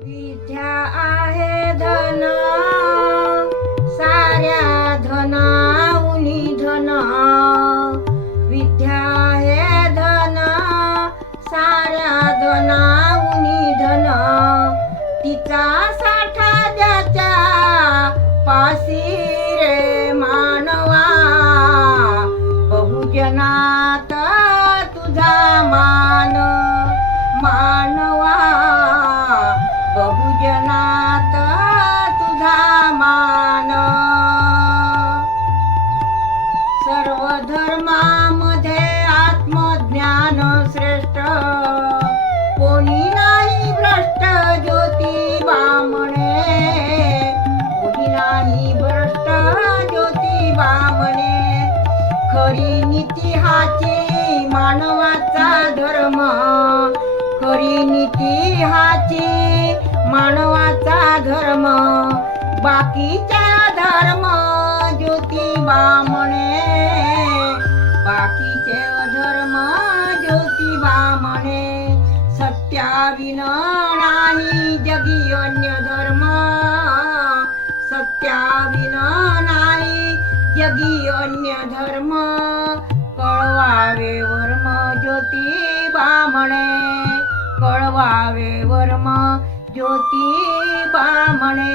विद्या आहे धन, साऱ्या धनाउनी धन. विद्या आहे धन, साऱ्या धनाउनी धन. तिचा साठा ज्याच्या पासी रे मानवा, बहुजनात तुझा मान. मानवा बहुजनात तुझा मान. सर्व धर्मामध्ये आत्मज्ञान श्रेष्ठ, कोणी नाही भ्रष्ट ज्योतिबा म्हणे. कोणी नाही भ्रष्ट ज्योतिबा म्हणे. खरी नीती हाची मानवाचा धर्म, खरी नीती हाची मानवाचा धर्म. बाकीचा धर्म ज्योतिबा म्हणे, बाकीचे धर्म ज्योतिबा म्हणे. सत्याविन नाही जगी अन्य धर्म, सत्याविन नाही जगी अन्य धर्म. कळवावे वर्म ज्योतिबा म्हणे, कळवावे वर्म ज्योतिबा म्हणे.